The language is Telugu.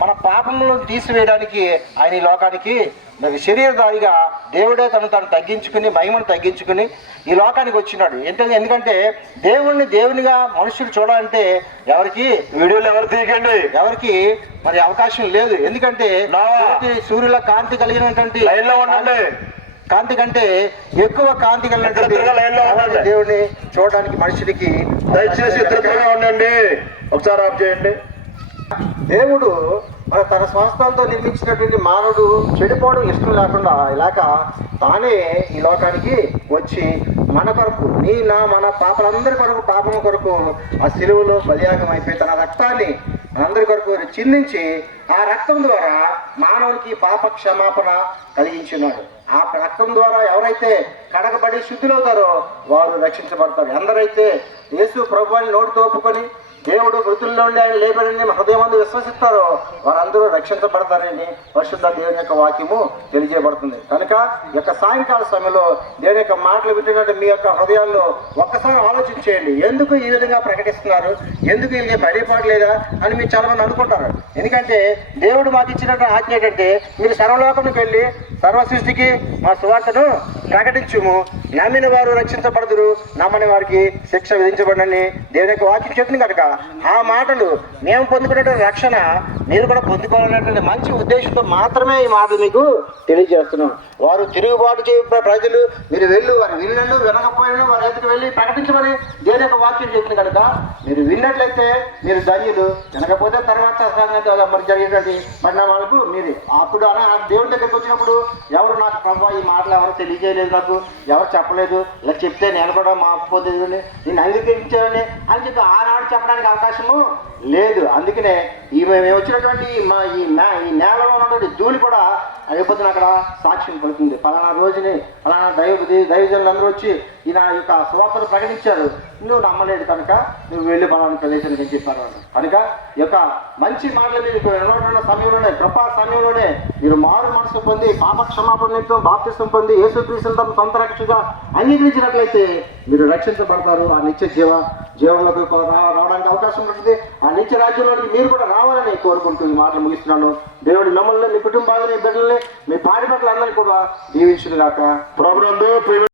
మన పాపములను తీసివేయడానికి ఆయన ఈ లోకానికి శరీరధారిగా దేవుడే తను తగ్గించుకుని మహిమను తగ్గించుకుని ఈ లోకానికి వచ్చినాడు. ఎందుకంటే దేవునిగా మనుషులు చూడాలంటే ఎవరికి వీడియోలు ఎవరు తీయకండి, ఎవరికి మరి అవకాశం లేదు. ఎందుకంటే సూర్యుల కాంతి కలిగినటువంటి లైన్లో ఉండండి, కాంతి కంటే ఎక్కువ కాంతి కలిగినటువంటి దేవుడిని చూడడానికి మనుషుడికి దయచేసి ఇద్దరుగా ఉండండి. ఒకసారి ఆఫ్ చేయండి. దేవుడు మన తన స్వాస్థాలతో నిర్మించినటువంటి మానవుడు చెడిపోవడం ఇష్టం లేకుండా ఇలాక తానే ఈ లోకానికి వచ్చి మన కొరకు మన పాపలందరి కొరకు పాపం కొరకు ఆ సిలువలో బలియాగం అయిపోయి తన రక్తాన్ని అందరి కొరకు చిందించి ఆ రక్తం ద్వారా మానవునికి పాప క్షమాపణ కలిగించున్నాడు. ఆ రక్తం ద్వారా ఎవరైతే కడగబడి శుద్ధులవుతారో వారు రక్షించబడతారు. ఎందరైతే యేసు ప్రభువుని నోటితో ఒప్పుకొని దేవుడు మృతుల్లో ఉండి ఆయన లేబడని హృదయమందు విశ్వసిస్తారో వారందరూ రక్షించబడతారని పరిశుద్ధ దేవుని యొక్క వాక్యము తెలియజేయబడుతుంది. కనుక ఈ యొక్క సాయంకాల సమయంలో దేవుని యొక్క మాటలు వింటున్నట్టు మీ యొక్క హృదయాల్లో ఒక్కసారి ఆలోచించేయండి. ఎందుకు ఈ విధంగా ప్రకటిస్తున్నారు, ఎందుకు వీళ్ళకి భయపడలేదా అని మీరు చాలా మంది అనుకుంటారు. ఎందుకంటే దేవుడు మాకు ఇచ్చినటువంటి ఆజ్ఞ ఏంటంటే మీరు సర్వలోకానికి వెళ్ళి సర్వ సృష్టికి మా సువార్తను ప్రకటించుము, నమ్మిన వారు రక్షించబడదురు, నమ్మని వారికి శిక్ష విధించబడని దేవుని యొక్క వాక్యం చెప్తుంది. కనుక ఆ మాటలు మేము పొందుకునేటువంటి రక్షణ మీరు కూడా పొందుకోవాలనేటువంటి మంచి ఉద్దేశంతో మాత్రమే ఈ మాటలు మీకు తెలియజేస్తున్నాం. వారు తిరుగుబాటు చే ప్రజలు మీరు వెళ్ళు, వారు విన్నను వినకపోయినా వారి ఎదుటికి వెళ్ళి ప్రకటించమని దేవుని యొక్క వాక్యం చెప్తుంది. కనుక మీరు విన్నట్లయితే మీరు ధన్యులు, వినకపోతే తర్వాత మరి జరిగేటువంటి పరిణామాలకు మీరు అప్పుడు దేవుని దగ్గరికి వచ్చినప్పుడు ఎవరు నాకు ప్రభావ ఈ మాటలు ఎవరు తెలియజేయలేదు, నాకు ఎవరు చెప్పలేదు, ఇలా చెప్తే నేను కూడా మాకపోతే నేను అంగీకరించానని అని చెప్పి ఆనాడు చెప్పడానికి అవకాశము లేదు. అందుకనే మేము వచ్చినటువంటి ఈ నేలలో ఉన్నటువంటి ధూళి కూడా అయిపోతుంది అక్కడ సాక్ష్యం పడుతుంది. ఫలానా రోజుని ఫలానా దైవజనులు అందరూ వచ్చి ఈయన యొక్క సువార్తను ప్రకటించారు, నువ్వు నమ్మలేదు కనుక నువ్వు వెళ్ళి ఫలానా ప్రదేశానికి అని చెప్పారు. కనుక ఈ యొక్క మంచి మాటలు మీరు ఉన్నటువంటి సమయంలోనే కృపా సమయంలోనే మీరు మారు మనసు పొంది పాప క్షమాపణ నిమిత్తం బాప్తిసం పొంది యేసుక్రీస్తును తమ సొంత రక్షగా అంగీకరించినట్లయితే మీరు రక్షించబడతారు. ఆ నిత్య జీవంలోకి రావడానికి అవకాశం ఉంటుంది. ఆ నిత్య రాజ్యంలోకి మీరు కూడా రావాలని కోరుకుంటూ ఈ మాటలు ముగిస్తున్నాను. దేవుడు మిమ్మల్ని, మీ కుటుంబాలని, బిడ్డల్ని, మీ పాడి బట్టలందరినీ కూడా దీవించును గాక. ప్రభునందు